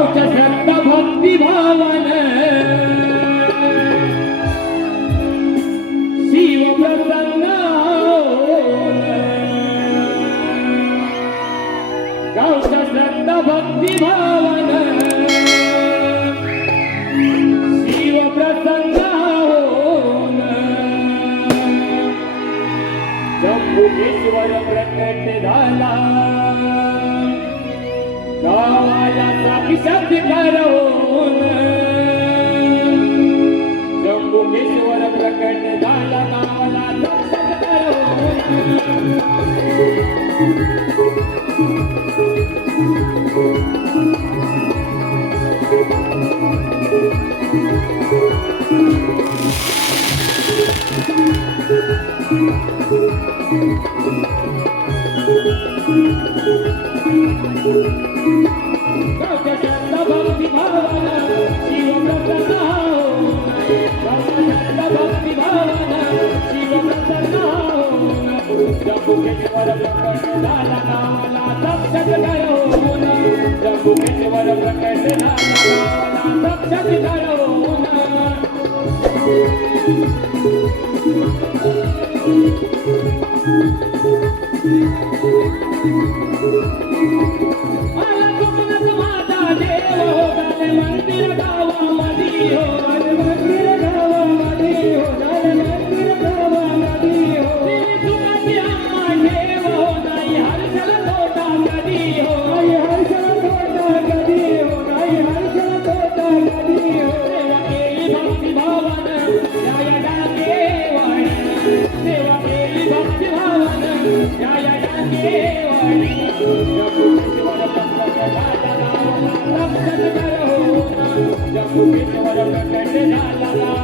गावच्या संत भक्ती भावन शिव प्रसन्न गावच्या संत भक्ती भावन शिव प्रसन्न जम्बुकेश्वर प्रकट झाला गावाला साक्षात करवून जम्बुकेश्वर प्रकट झाला गावाला साक्षात करवून गावच्या संत भक्ती भावन शिव प्रसन्न गावच्या संत भक्ती भावन शिव प्रसन्न जम्बुकेश्वर प्रकट झाला गावाला साक्षात करवून जम्बुकेश्वर प्रकट झाला गावाला साक्षात करवून मंदिर गावामध्ये हो मंदिर गावामध्ये हो मंदिर गावामध्ये हो सुखाची आम्हा हो नाही हर्षल तोटा कधी हो नाही हर्षल तोटा कधी हो नाही हर्षल तोटा कधी हो सेवा केली भक्ती भावन जय डाकेवाडी सेवा केली भक्ती भावन जय डाकेवाडी जम्बुकेश्वर प्रकट झाला गावाला साक्षात करवून जम्बुकेश्वर प्रकट झाला